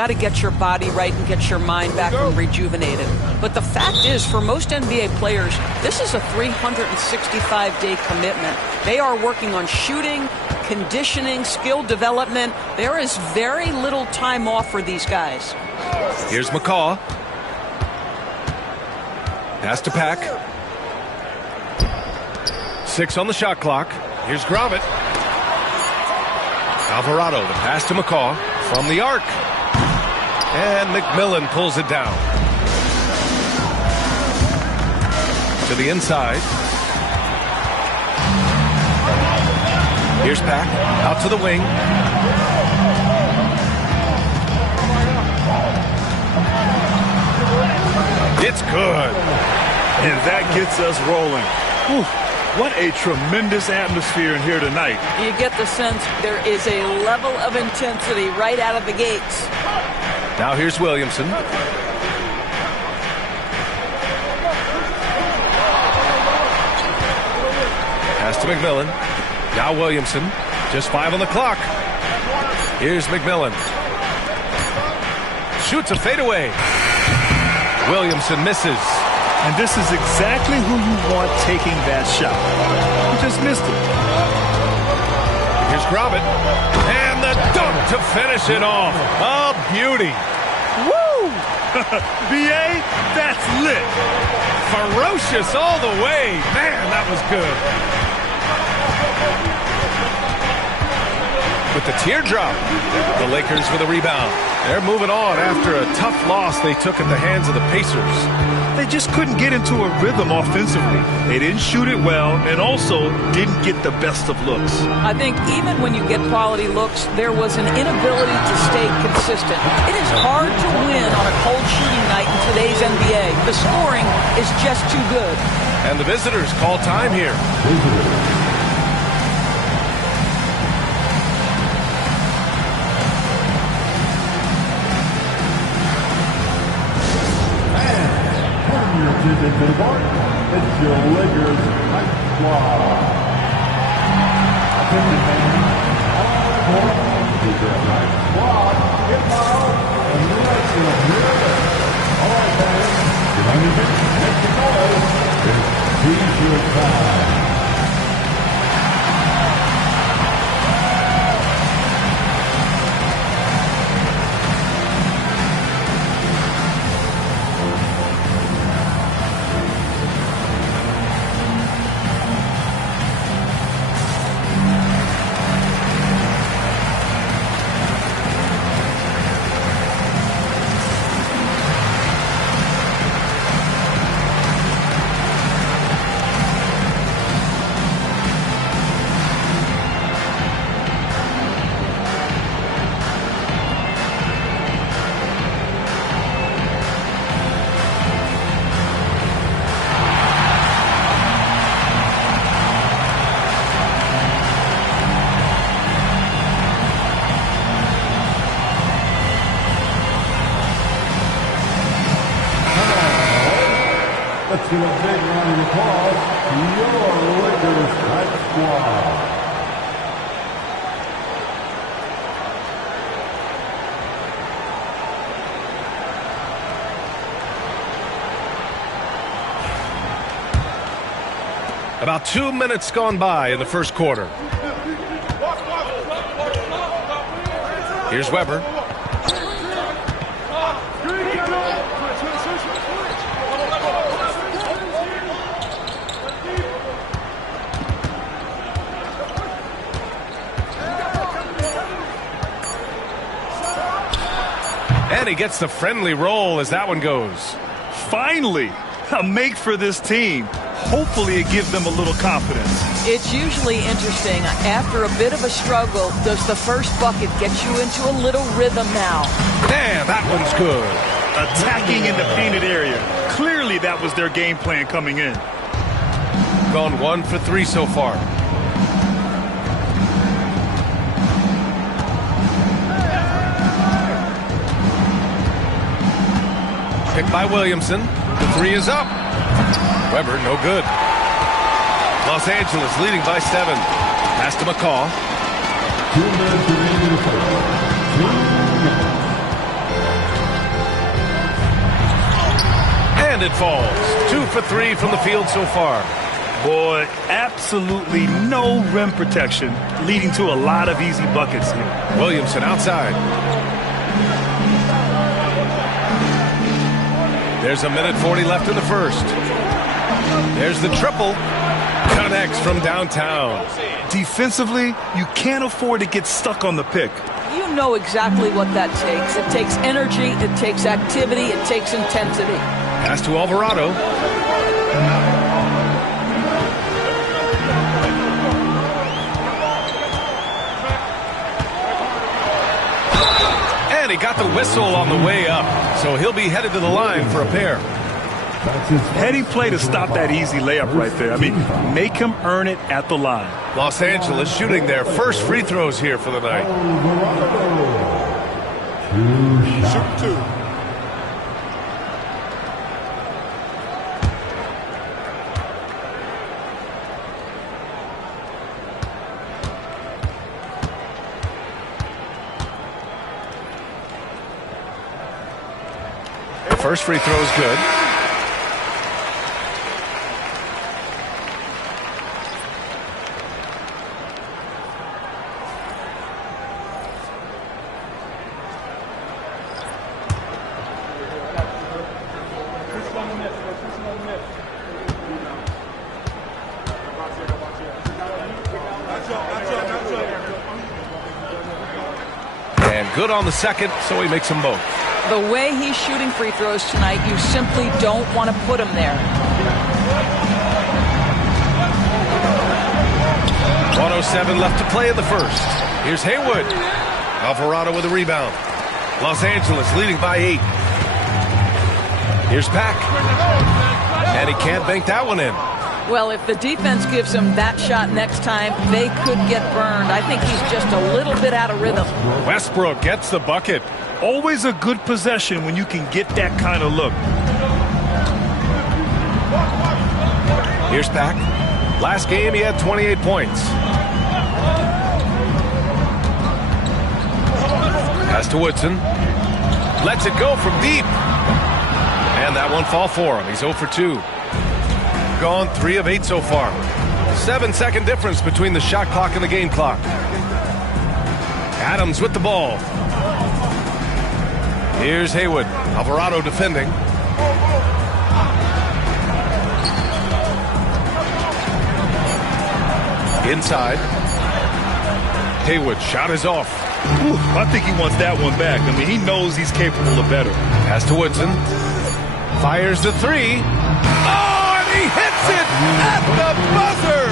got to get your body right and get your mind back and rejuvenated. But the fact is, for most NBA players, this is a 365-day commitment. They are working on shooting, conditioning, skill development. There is very little time off for these guys. Here's McCaw. Pass to Pack. 6 on the shot clock. Here's Gromit. Alvarado, the pass to McCaw from the arc. And McMillan pulls it down. To the inside. Here's Pack. Out to the wing. It's good. And that gets us rolling. Whew. What a tremendous atmosphere in here tonight. You get the sense there is a level of intensity right out of the gates. Now here's Williamson. Pass to McMillan. Now Williamson. Just 5 on the clock. Here's McMillan. Shoots a fadeaway. Williamson misses. And this is exactly who you want taking that shot. He just missed it. Here's Gromit. And the dunk to finish it off. A beauty. Woo! B.A., that's lit. Ferocious all the way. Man, that was good. With the teardrop, the Lakers with a rebound. They're moving on after a tough loss they took at the hands of the Pacers. They just couldn't get into a rhythm offensively. They didn't shoot it well and also didn't get the best of looks. I think even when you get quality looks, there was an inability to stay consistent. It is hard to win on a cold shooting night in today's NBA. The scoring is just too good. And the visitors call time here. Into the court, it's your Lakers Night Squad. Attention fans, all aboard is your Night Squad. Get out and let's hear it. All right, fans, get on your feet, make the noise. It's T-shirt time. Let's give a big round of applause to your Lakers Night Squad. About 2 minutes gone by in the first quarter. Here's Weber. And he gets the friendly roll as that one goes. Finally, a make for this team. Hopefully it gives them a little confidence. It's usually interesting. After a bit of a struggle, does the first bucket get you into a little rhythm now? Damn, that one's good. Attacking in the painted area. Clearly that was their game plan coming in. Gone 1 for 3 so far. Picked by Williamson. The 3 is up. Weber, no good. Los Angeles leading by 7. Pass to McCaw. 2 minutes remaining in the first. falls. 2 for 3 from the field so far. Boy, absolutely no rim protection, leading to a lot of easy buckets here. Williamson outside. There's a minute 40 left in the first. There's the triple. Connects from downtown. Defensively, you can't afford to get stuck on the pick. You know exactly what that takes. It takes energy, it takes activity, it takes intensity. Pass to Alvarado. And he got the whistle on the way up, so he'll be headed to the line for a pair. Heady play to stop that easy layup right there. I mean, make him earn it at the line. Los Angeles shooting their first free throws here for the night. Shoot 2. The first free throw is good. And good on the second, so he makes them both. The way he's shooting free throws tonight, you simply don't want to put him there. 1:07 left to play in the first. Here's Haywood. Alvarado with a rebound. Los Angeles leading by 8. Here's Pack. And he can't bank that one in. Well, if the defense gives him that shot next time, they could get burned. I think he's just a little bit out of rhythm. Westbrook gets the bucket. Always a good possession when you can get that kind of look. Here's Pack. Last game, he had 28 points. Pass to Woodson. Lets it go from deep. And that won't fall for him. He's 0 for 2. Gone 3 of 8 so far. 7-second difference between the shot clock and the game clock. Adams with the ball. Here's Haywood. Alvarado defending. Inside. Haywood, shot is off. Ooh, I think he wants that one back. I mean, he knows he's capable of better. Pass to Woodson. Fires the 3. Oh, and he hits it at the buzzer.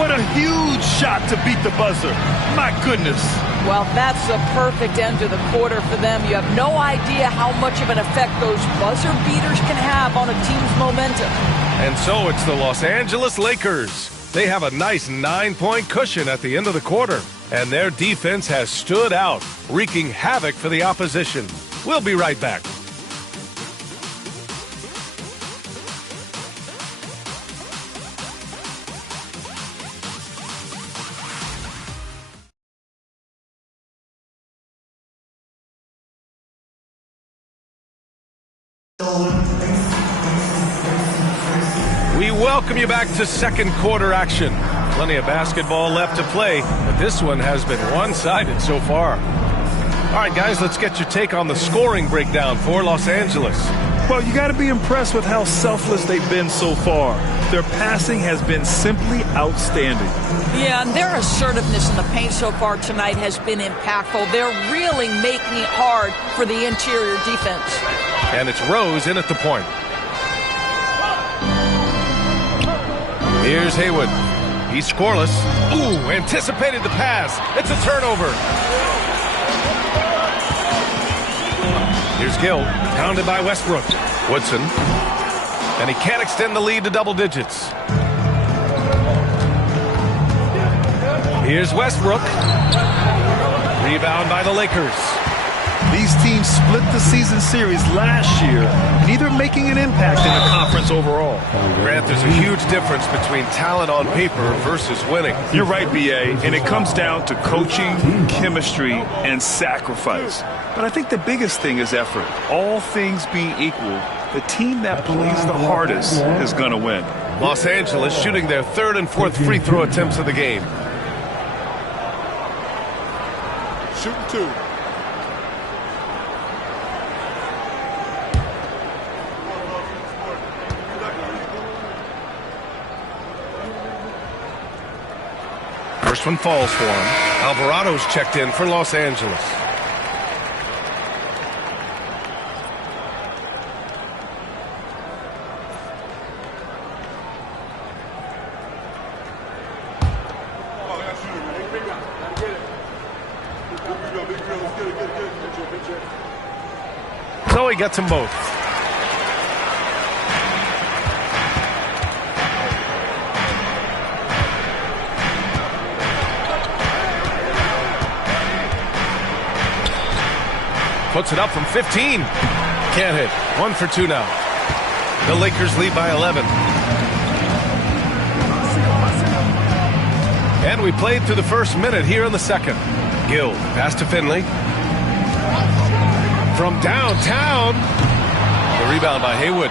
What a huge shot to beat the buzzer. My goodness. Well, that's a perfect end to the quarter for them. You have no idea how much of an effect those buzzer beaters can have on a team's momentum. And so it's the Los Angeles Lakers. They have a nice 9-point cushion at the end of the quarter. And their defense has stood out, wreaking havoc for the opposition. We'll be right back. We welcome you back to second quarter action. Plenty of basketball left to play, but this one has been one-sided so far. All right, guys, let's get your take on the scoring breakdown for Los Angeles. Well, you got to be impressed with how selfless they've been so far. Their passing has been simply outstanding. Yeah, and their assertiveness in the paint so far tonight has been impactful. They're really making it hard for the interior defense. And it's Rose in at the point. Here's Haywood. He's scoreless. Ooh, anticipated the pass. It's a turnover. Here's Gill, pounded by Westbrook. Woodson. And he can't extend the lead to double digits. Here's Westbrook. Rebound by the Lakers. These This team split the season series last year, neither making an impact in the conference overall. Grant, there's a huge difference between talent on paper versus winning. You're right, B.A., and it comes down to coaching, chemistry, and sacrifice. But I think the biggest thing is effort. All things being equal, the team that plays the hardest is going to win. Los Angeles shooting their third and fourth free throw attempts of the game. Shooting two. First one falls for him. Alvarado's checked in for Los Angeles. So he gets them both. Puts it up from 15. Can't hit. 1 for 2 now. The Lakers lead by 11. And we played through the first minute here in the second. Gill, pass to Finley. From downtown. The rebound by Haywood.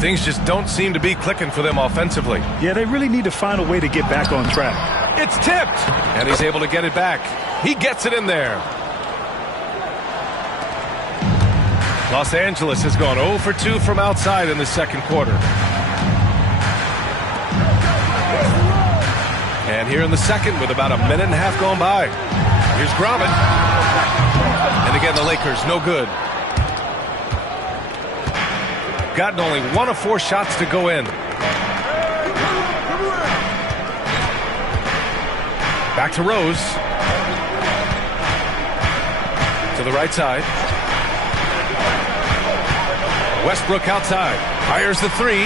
Things just don't seem to be clicking for them offensively. Yeah, they really need to find a way to get back on track. It's tipped. And he's able to get it back. He gets it in there. Los Angeles has gone 0 for 2 from outside in the second quarter. And here in the second with about a minute and a half gone by. Here's Gromit. And again, the Lakers no good. Gotten only 1 of 4 shots to go in. Back to Rose. To the right side. Westbrook outside. Fires the 3.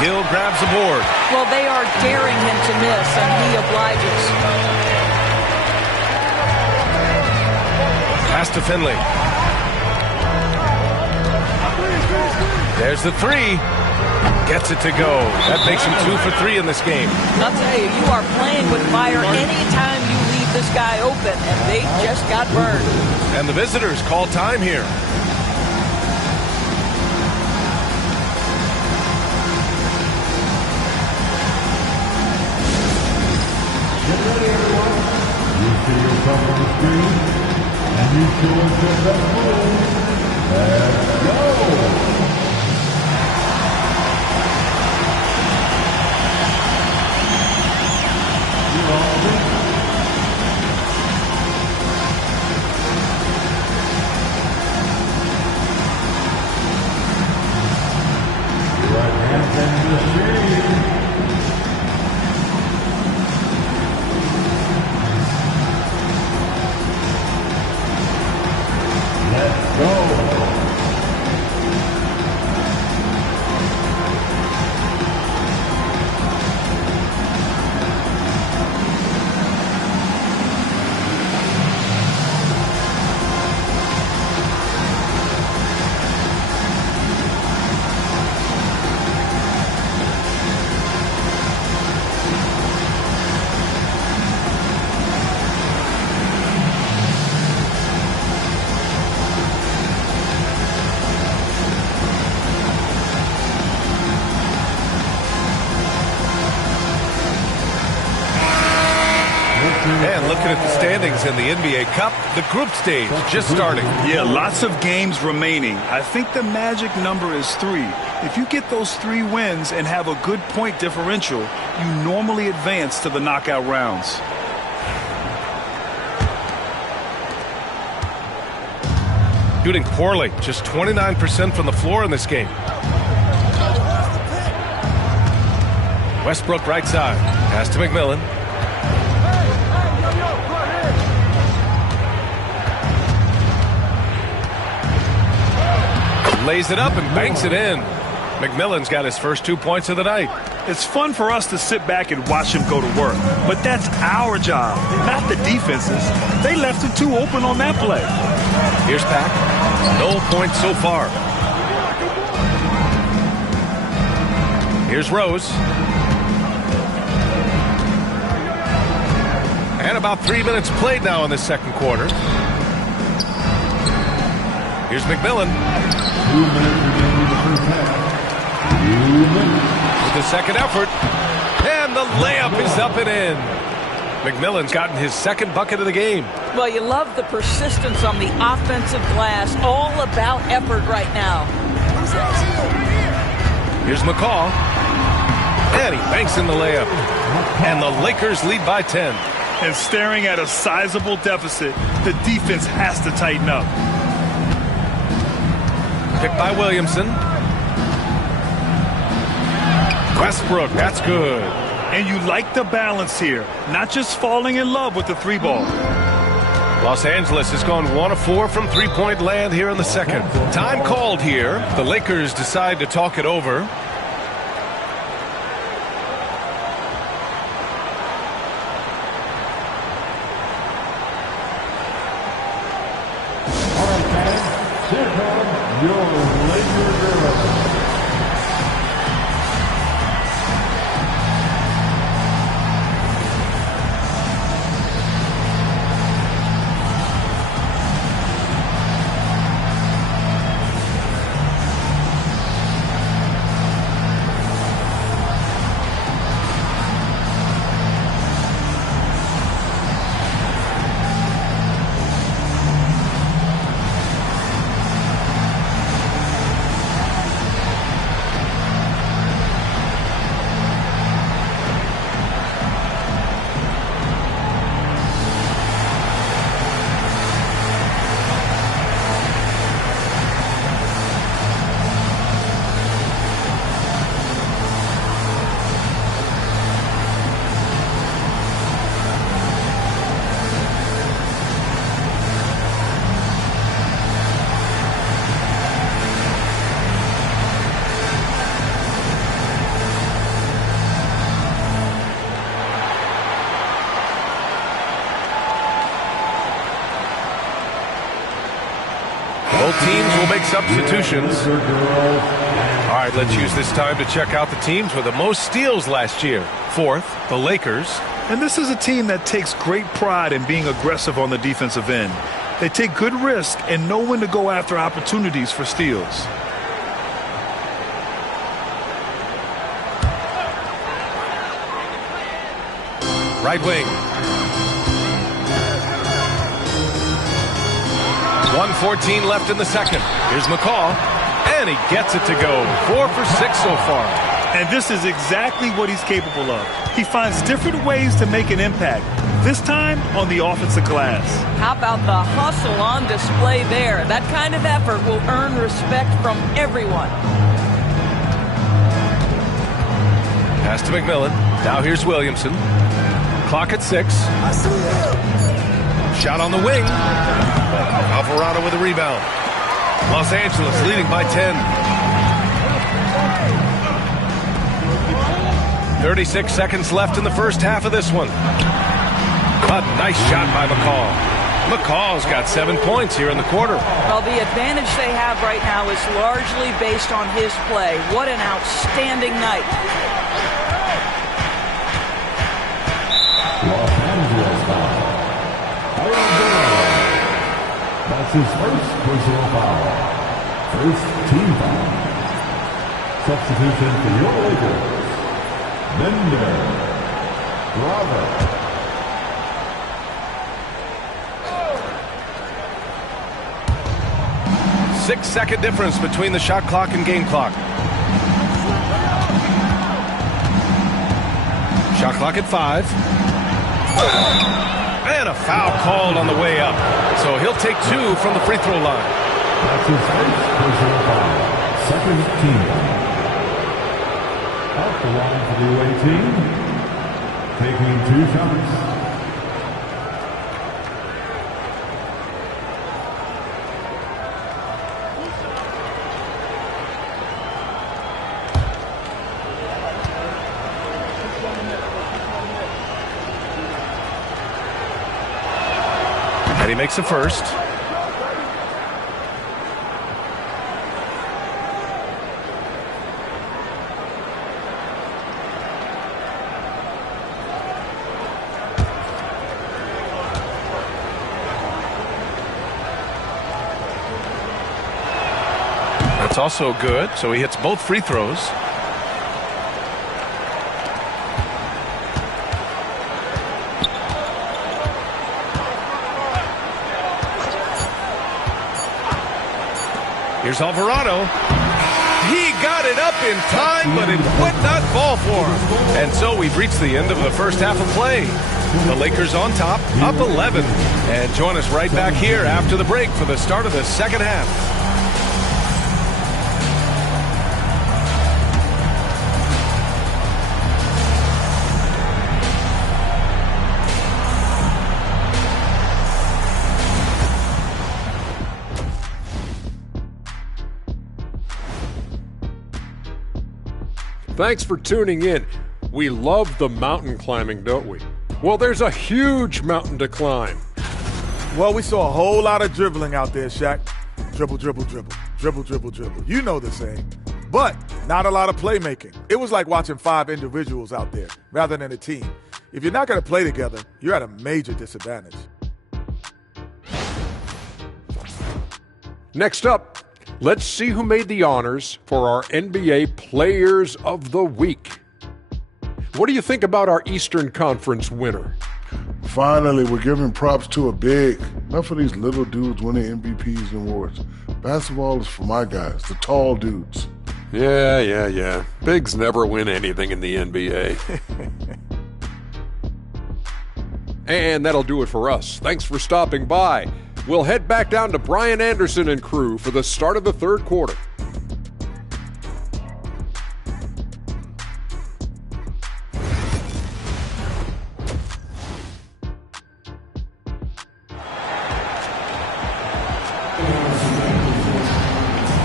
Gill grabs the board. Well, they are daring him to miss, and he obliges. Pass to Finley. There's the 3. Gets it to go. That makes him 2 for 3 in this game. I'll tell you, you are playing with fire anytime you leave this guy open, and they just got burned. And the visitors call time here. Get ready, everyone. You see yourself on the screen, and you show us your best move. Let's go. You're on the your right hand sends the shade. Let's go. And looking at the standings in the NBA Cup, the group stage just starting. Yeah, lots of games remaining. I think the magic number is 3. If you get those 3 wins and have a good point differential, you normally advance to the knockout rounds. Shooting poorly, just 29% from the floor in this game. Westbrook right side. Pass to McMillan. Lays it up and banks it in. McMillan's got his first 2 points of the night. It's fun for us to sit back and watch him go to work. But that's our job, not the defense's. They left him too open on that play. Here's Pack. No points so far. Here's Rose. And about 3 minutes played now in the second quarter. Here's McMillan. 2 minutes remaining in the first half. 2 minutes. With the second effort. And the layup is up and in. McMillan's gotten his second bucket of the game. Well, you love the persistence on the offensive glass. All about effort right now. Here's McCall. And he banks in the layup. And the Lakers lead by 10. And staring at a sizable deficit, the defense has to tighten up. Picked by Williamson. Westbrook, that's good. And you like the balance here, not just falling in love with the three ball. Los Angeles has gone 1 of 4 from three-point land here in the second. Time called here. The Lakers decide to talk it over. Both teams will make substitutions. All right, let's use this time to check out the teams with the most steals last year. Fourth, the Lakers. And this is a team that takes great pride in being aggressive on the defensive end. They take good risk and know when to go after opportunities for steals. Right wing. 1:14 left in the second. Here's McCall, and he gets it to go. 4 for 6 so far. And this is exactly what he's capable of. He finds different ways to make an impact, this time on the offensive glass. How about the hustle on display there? That kind of effort will earn respect from everyone. Pass to McMillan. Now here's Williamson. Clock at 6. Shot on the wing. Alvarado with a rebound. Los Angeles leading by 10. 36 seconds left in the first half of this one. A nice shot by McCall. McCall's got 7 points here in the quarter. Well, the advantage they have right now is largely based on his play. What an outstanding night. Los Angeles foul. That's his first personal foul. First team foul. Substitution for your Lakers. Bender. Bravo. 6-second difference between the shot clock and game clock. Shot clock at 5. And a foul called on the way up. So he'll take 2 from the free throw line. That's his first personal foul. Second team foul. Out the line for the away team. Taking 2 shots. And he makes the first. That's also good, so he hits both free throws. Here's Alvarado. He got it up in time, but it would not fall for him. And so we've reached the end of the first half of play. The Lakers on top, up 11. And join us right back here after the break for the start of the second half. Thanks for tuning in. We love the mountain climbing, don't we? Well, there's a huge mountain to climb. Well, we saw a whole lot of dribbling out there, Shaq. Dribble, dribble, dribble. Dribble, dribble, dribble. You know the saying. But not a lot of playmaking. It was like watching 5 individuals out there rather than a team. If you're not going to play together, you're at a major disadvantage. Next up, let's see who made the honors for our NBA Players of the Week. What do you think about our Eastern Conference winner? Finally, we're giving props to a big. Enough of these little dudes winning MVPs and awards. Basketball is for my guys, the tall dudes. Yeah. Bigs never win anything in the NBA. And that'll do it for us. Thanks for stopping by. We'll head back down to Brian Anderson and crew for the start of the third quarter.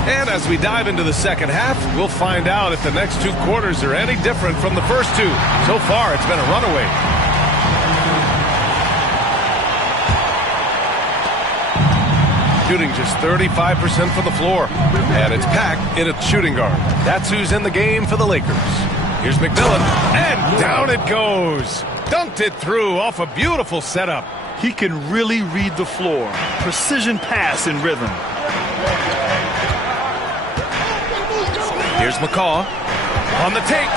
And as we dive into the second half, we'll find out if the next 2 quarters are any different from the first 2. So far, it's been a runaway. Shooting just 35% from the floor. And it's packed in its shooting guard. That's who's in the game for the Lakers. Here's McMillan, and down it goes. Dunked it through off a beautiful setup. He can really read the floor. Precision pass in rhythm. Here's McCaw on the take.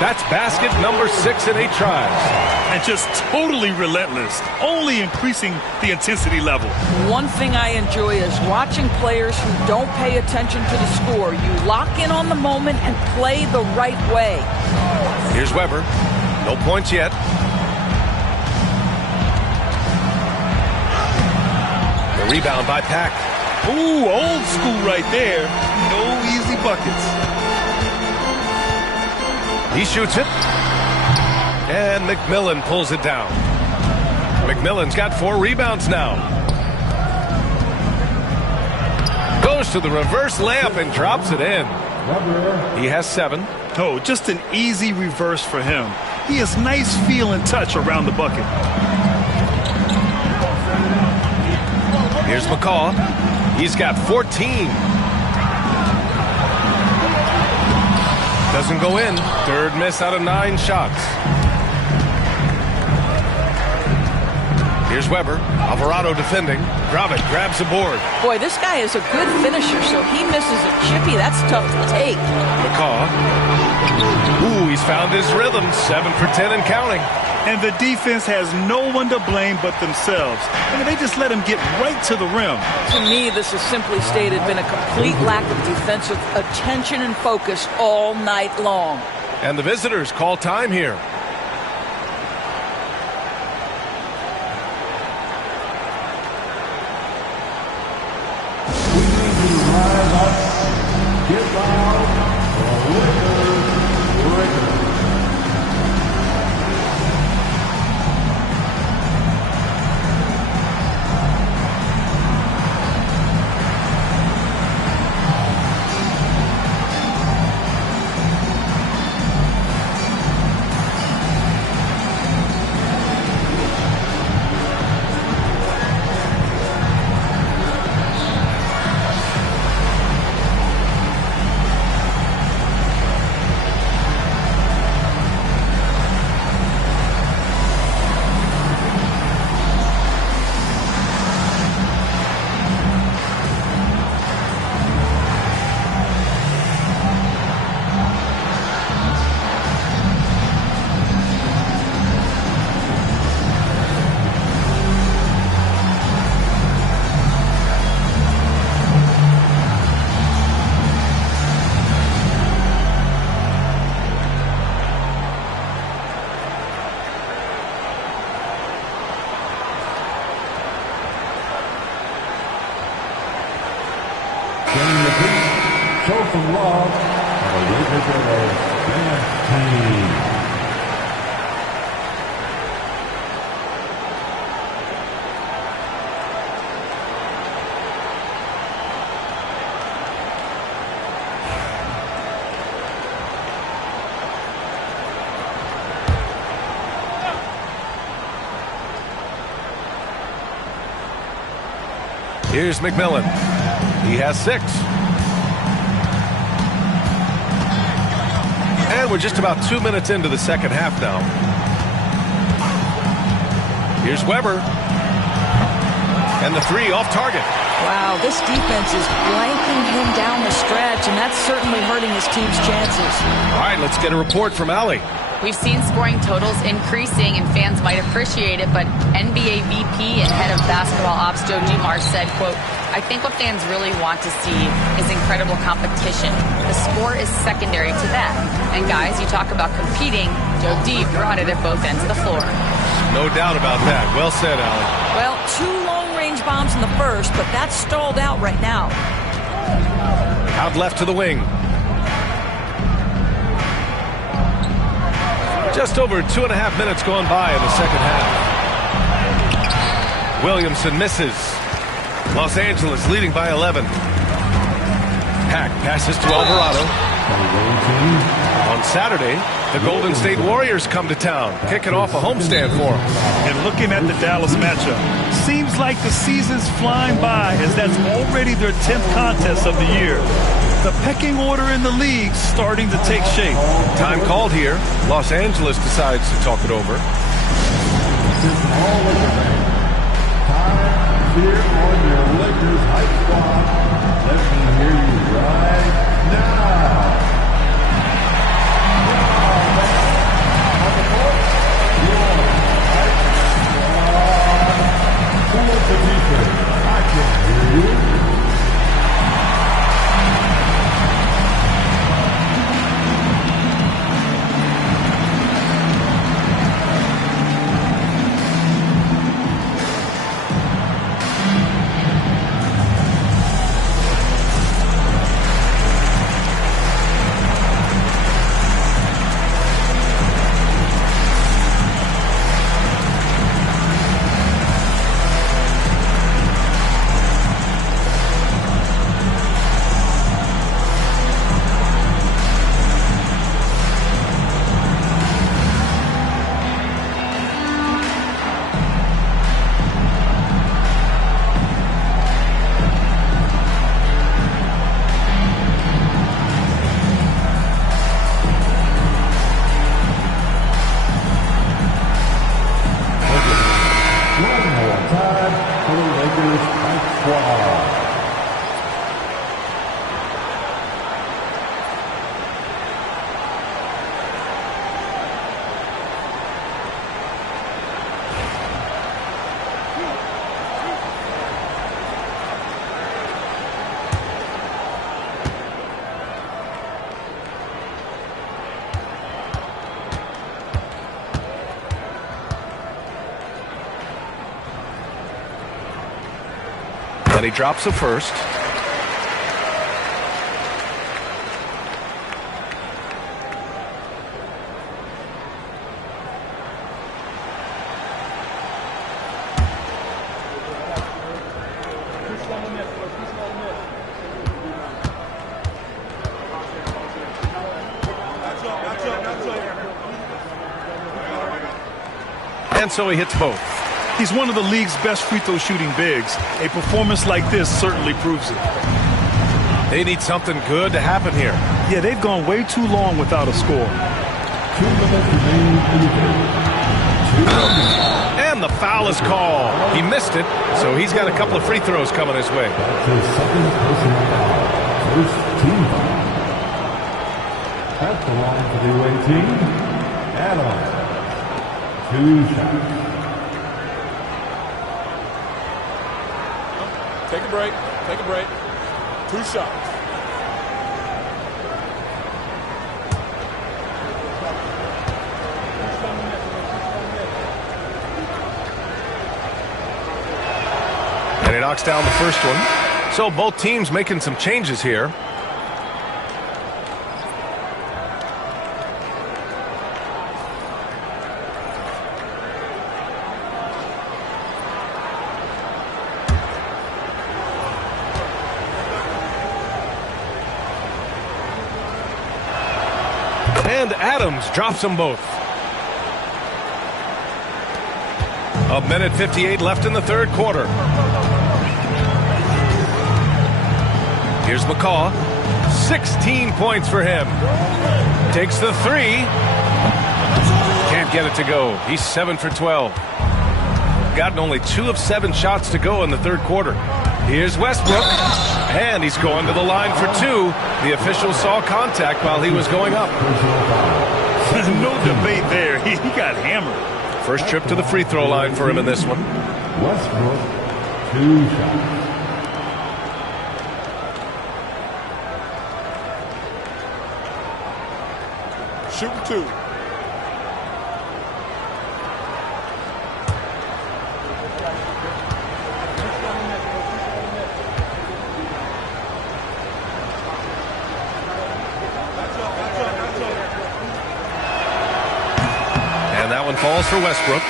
That's basket number 6 in 8 tries. And just totally relentless, only increasing the intensity level. One thing I enjoy is watching players who don't pay attention to the score. You lock in on the moment and play the right way. Here's Weber. No points yet. The rebound by Pack. Ooh, old school right there. No easy buckets. He shoots it. And McMillan pulls it down. McMillan's got 4 rebounds now. Goes to the reverse layup and drops it in. He has 7. Oh, just an easy reverse for him. He has nice feel and touch around the bucket. Here's McCaw. He's got 14. Doesn't go in. 3rd miss out of 9 shots. Here's Weber. Alvarado defending. Gravitt grabs the board. Boy, this guy is a good finisher, so he misses a chippy. That's tough to take. McCaw. Ooh, he's found his rhythm. 7 for 10 and counting. And the defense has no one to blame but themselves. I mean, they just let him get right to the rim. To me, this has simply stated been a complete lack of defensive attention and focus all night long. And the visitors call time here. Get loud, the Lakers. Second loss. And a wicket of 15. Here's McMillan. He has 6. And we're just about 2 minutes into the second half now. Here's Weber. And the 3 off target. Wow, this defense is blanking him down the stretch, and that's certainly hurting his team's chances. All right, let's get a report from Allie. We've seen scoring totals increasing, and fans might appreciate it, but NBA VP and head of basketball ops Joe Dumars said, quote, "I think what fans really want to see is incredible competition. The score is secondary to that. And guys, you talk about competing, Joe D brought it at both ends of the floor." No doubt about that. Well said, Allie. Well, 2 long-range bombs in the first, but that's stalled out right now. Out left to the wing. Just over 2.5 minutes gone by in the second half. Williamson misses. Los Angeles leading by 11. Pack passes to Alvarado. On Saturday, the Golden State Warriors come to town, kicking off a homestand for them. And looking at the Dallas matchup, seems like the season's flying by as that's already their 10th contest of the year. The pecking order in the league starting to take shape. Time called here. Los Angeles decides to talk it over. Time here on your Lakers hype squad. Let me hear you right now. On the court, your hype squad. Who wants the defense? I can hear you. And he drops a first. And so he hits both. He's one of the league's best free throw shooting bigs. A performance like this certainly proves it. They need something good to happen here. Yeah, they've gone way too long without a score. 2 minutes remaining in the game. And the foul is called. He missed it, so he's got a couple of free throws coming his way. That's his second personal foul. First team foul. At the line for the away team, Adam. 2 shots. Take a break. Take a break. 2 shots. And he knocks down the first one. So both teams making some changes here. And Adams drops them both. 1:58 left in the third quarter. Here's McCaw. 16 points for him. Takes the three. Can't get it to go. He's 7 for 12. Gotten only 2 of 7 shots to go in the third quarter. Here's Westbrook. And he's going to the line for 2. The official saw contact while he was going up. No debate there. He got hammered. First trip to the free throw line for him in this one. Westbrook, 2 shots. Shooting 2. And that one falls for Westbrook.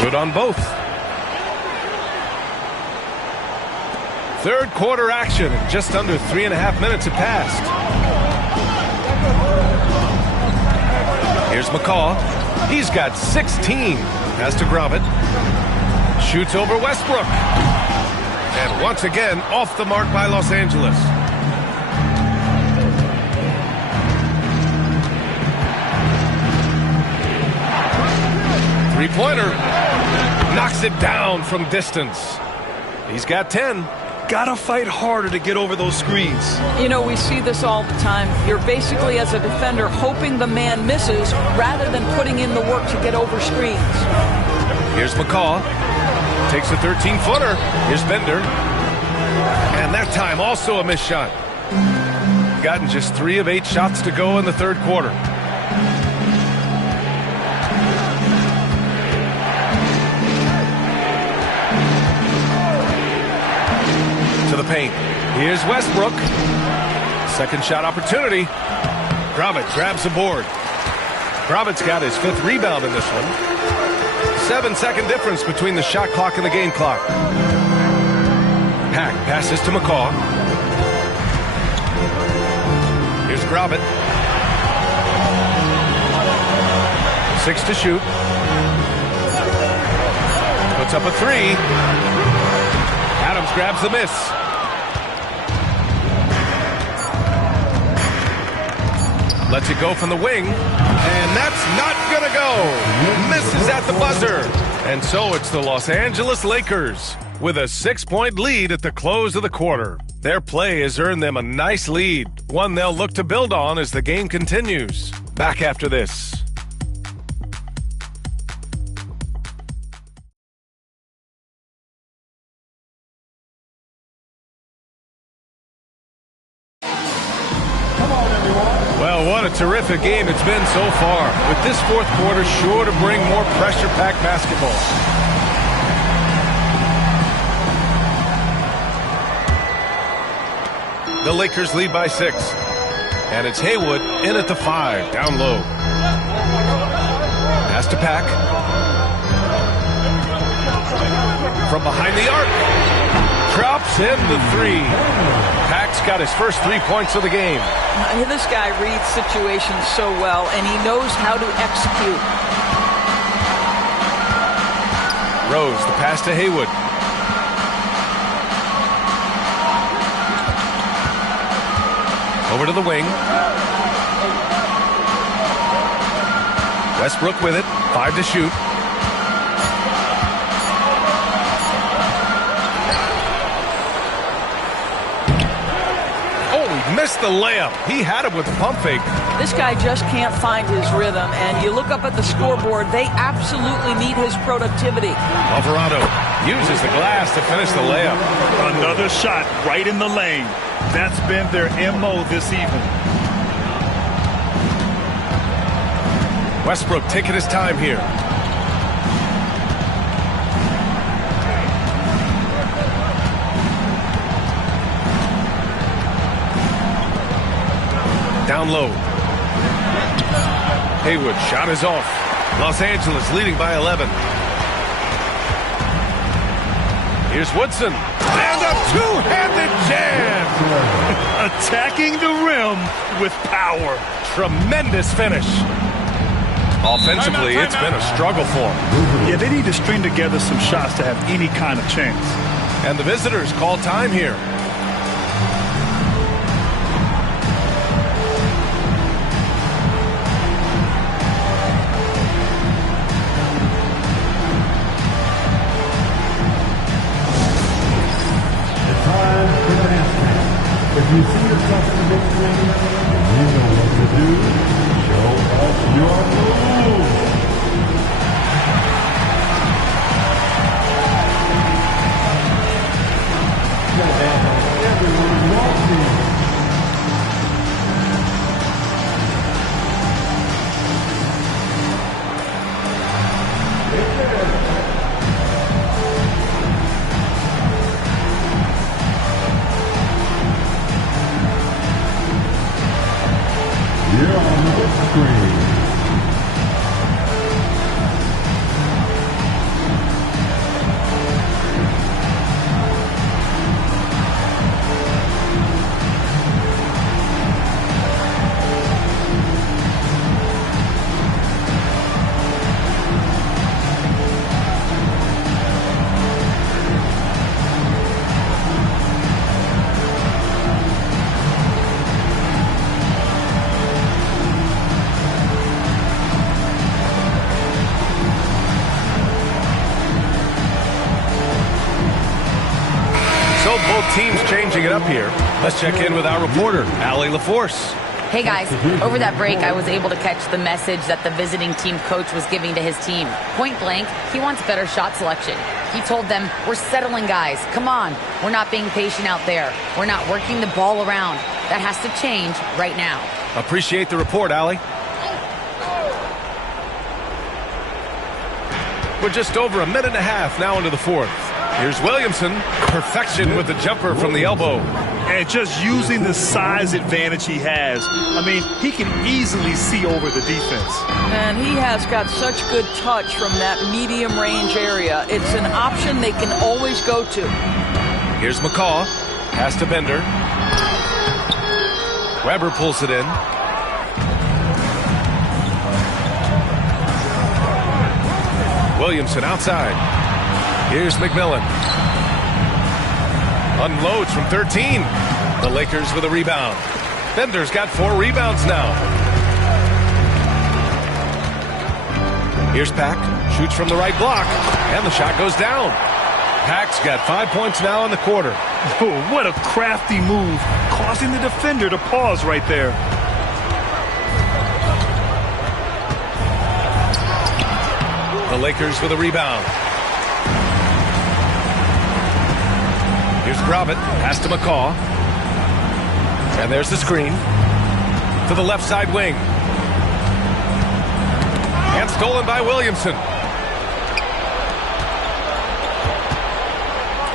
Good on both. Third quarter action. Just under 3.5 minutes have passed. Here's McCaw. He's got 16. Has to grab it. Shoots over Westbrook. And once again, off the mark by Los Angeles. Three-pointer. Knocks it down from distance. He's got 10. Gotta fight harder to get over those screens. You know, we see this all the time. You're basically, as a defender, hoping the man misses rather than putting in the work to get over screens. Here's McCaw. Takes a 13-footer. Here's Bender. And that time also a missed shot. Gotten just 3 of 8 shots to go in the third quarter. The paint. Here's Westbrook. Second shot opportunity. Grobit grabs the board. Grobit's got his 5th rebound in this one. 7-second difference between the shot clock and the game clock. Hack passes to McCaw. Here's Grobit. 6 to shoot. Puts up a 3. Adams grabs the miss. Lets it go from the wing, and that's not gonna go. Misses at the buzzer. And so it's the Los Angeles Lakers with a 6-point lead at the close of the quarter. Their play has earned them a nice lead, one they'll look to build on as the game continues. Back after this. What a terrific game it's been so far, with this fourth quarter sure to bring more pressure-packed basketball. The Lakers lead by 6, and it's Haywood in at the 5, down low. Pass to Pack. From behind the arc, drops in the 3. Pack's got his first 3 points of the game. This guy reads situations so well, and he knows how to execute. Rose, the pass to Haywood. Over to the wing. Westbrook with it. 5 to shoot. Missed the layup. He had it with the pump fake. This guy just can't find his rhythm, and you look up at the scoreboard, they absolutely need his productivity. Alvarado uses the glass to finish the layup. Another shot right in the lane. That's been their MO this evening. Westbrook taking his time here. Down low. Haywood, shot is off. Los Angeles leading by 11. Here's Woodson. And a two-handed jam. Attacking the rim with power. Tremendous finish. Offensively, it's been a struggle for them. Yeah, they need to string together some shots to have any kind of chance. And the visitors call time here. If you see yourself in the big screen, you know what to do. Show us your moves. Everyone watching. You're on the screen. Both teams changing it up here. Let's check in with our reporter, Allie LaForce. Hey guys, over that break, I was able to catch the message that the visiting team coach was giving to his team. Point blank, he wants better shot selection. He told them, we're settling guys. Come on. We're not being patient out there. We're not working the ball around. That has to change right now. Appreciate the report, Allie. We're just over a minute and a half now into the fourth. Here's Williamson. Perfection with the jumper from the elbow. And just using the size advantage he has. I mean, he can easily see over the defense. And he has got such good touch from that medium range area. It's an option they can always go to. Here's McCaw. Pass to Bender. Weber pulls it in. Williamson outside. Here's McMillan. Unloads from 13. The Lakers with a rebound. Bender's got 4 rebounds now. Here's Pack. Shoots from the right block. And the shot goes down. Pack's got 5 points now in the quarter. Oh, what a crafty move. Causing the defender to pause right there. The Lakers with a rebound. Here's Grobbett. Pass to McCaw. And there's the screen. To the left side wing. And stolen by Williamson.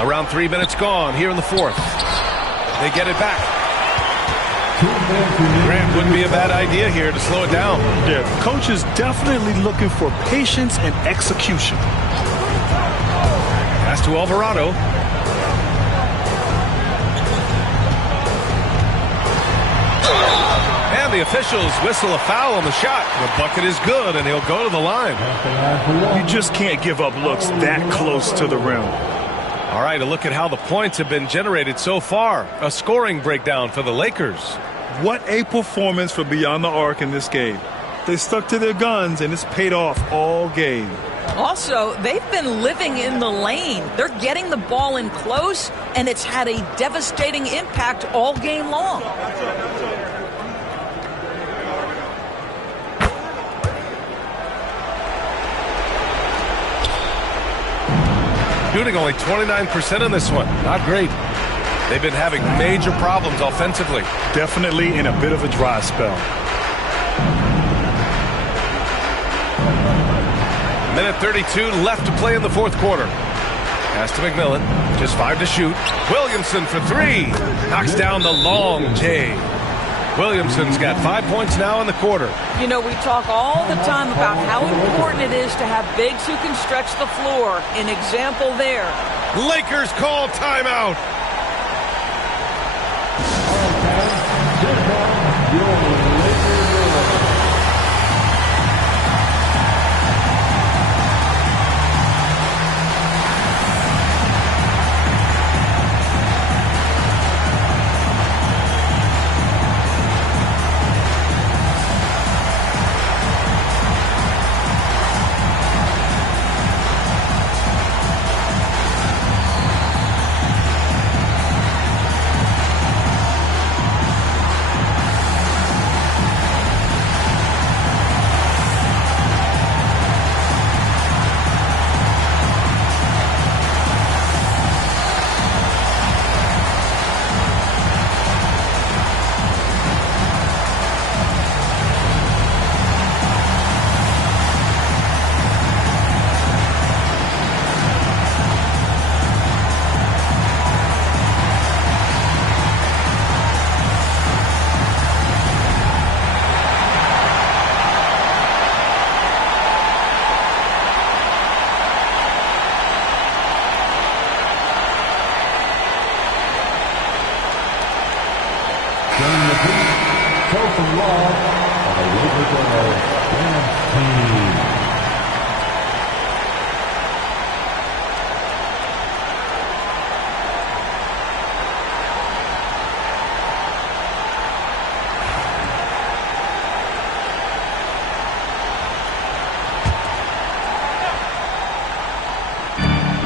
Around 3 minutes gone here in the fourth. They get it back. Grant wouldn't be a bad idea here to slow it down. Yeah, the coach is definitely looking for patience and execution. Pass to Alvarado. And the officials whistle a foul on the shot. The bucket is good, and he'll go to the line. You just can't give up looks that close to the rim. All right, a look at how the points have been generated so far. A scoring breakdown for the Lakers. What a performance for Beyond the Arc in this game. They stuck to their guns, and it's paid off all game. Also, they've been living in the lane. They're getting the ball in close, and it's had a devastating impact all game long. Shooting only 29% in this one. Not great. They've been having major problems offensively. Definitely in a bit of a dry spell. Minute 32 left to play in the fourth quarter. Pass to McMillan. Just 5 to shoot. Williamson for 3. Knocks down the long J. Williamson's got 5 points now in the quarter. You know, we talk all the time about how important it is to have bigs who can stretch the floor. An example there. Lakers call timeout.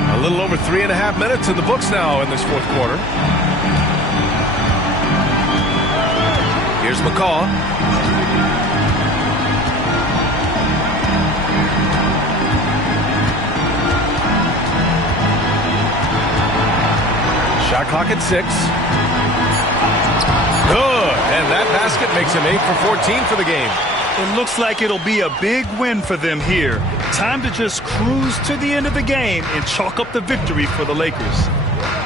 A little over 3.5 minutes in the books now in this fourth quarter. Here's McCaw. Shot clock at 6. Good. And that basket makes him 8 for 14 for the game. It looks like it'll be a big win for them here. Time to just cruise to the end of the game and chalk up the victory for the Lakers.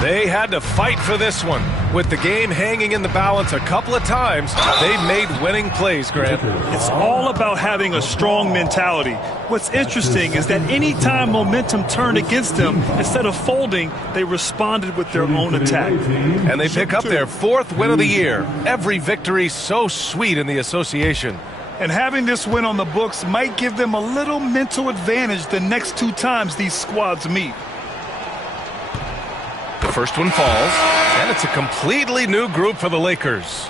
They had to fight for this one. With the game hanging in the balance a couple of times, they've made winning plays, Grant. It's all about having a strong mentality. What's interesting is that any time momentum turned against them, instead of folding, they responded with their own attack. And they pick up their 4th win of the year. Every victory so sweet in the association. And having this win on the books might give them a little mental advantage the next 2 times these squads meet. The first one falls, and it's a completely new group for the Lakers.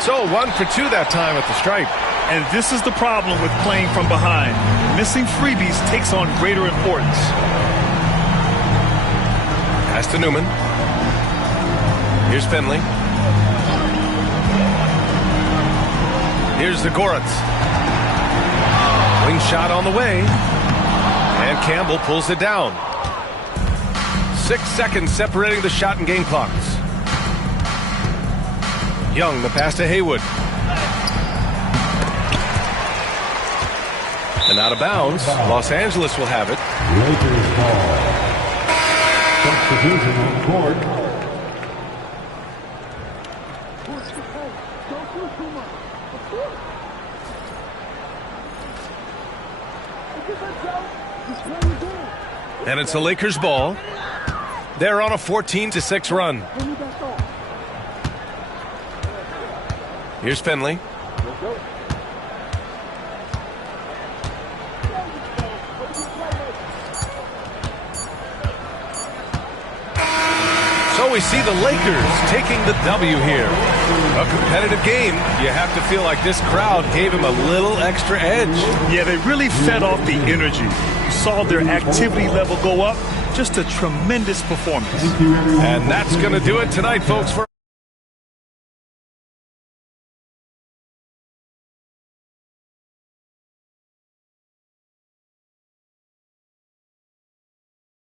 So 1 for 2 that time at the stripe. And this is the problem with playing from behind. Missing freebies takes on greater importance. Pass to Newman. Here's Finley. Here's Zagoretz. Wing shot on the way. And Campbell pulls it down. 6 seconds separating the shot and game clocks. Young, the pass to Haywood. And out of bounds. Los Angeles will have it. Lakers ball. Substitution on court. And it's the Lakers ball. They're on a 14-6 run. Here's Finley. So we see the Lakers taking the W here. A competitive game. You have to feel like this crowd gave him a little extra edge. Yeah, they really fed off the energy. You saw their activity level go up. Just a tremendous performance. And that's going to do it tonight, folks, for